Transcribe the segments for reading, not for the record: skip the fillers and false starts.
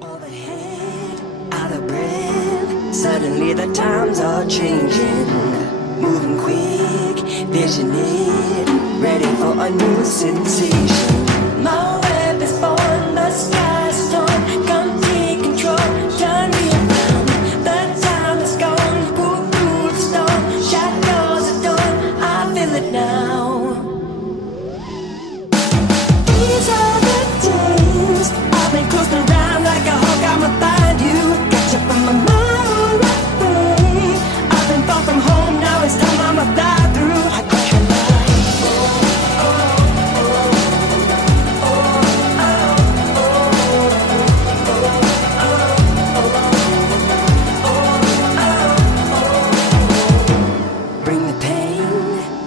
Overhead, out of breath. Suddenly the times are changing. Moving quick, visioning, ready for a new sensation. My web is born, the sky's storm. Come take control, turn me around. The time is gone, pull through the storm. Shadows are dawn, I feel it now. These are the days I've been coasting around like a hawk. I'ma find you, got you from a mile away. I've been far from home, now it's time I'ma fly through. I got your light. Bring the pain,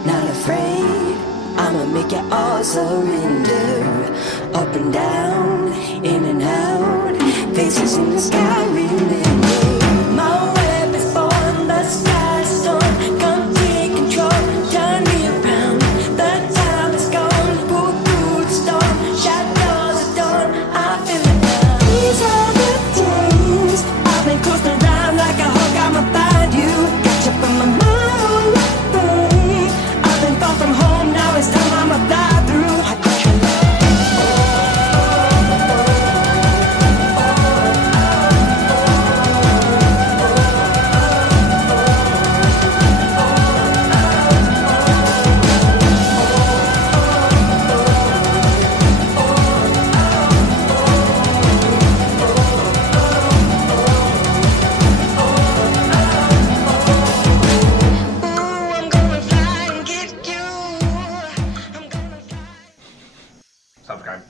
not afraid. I'ma make you all surrender. Up and down, in and out, faces in the sky, remember. My web is born, the sky's storm. Come take control, turn me around. The time is gone, pull through the storm. Shadows are dawn, I feel it now. These are the days I've been coasting around like a hawk. I'ma find you, got you from a mile away. I've been far from home, now it's time I'ma fly through. I got your love. Subscribe.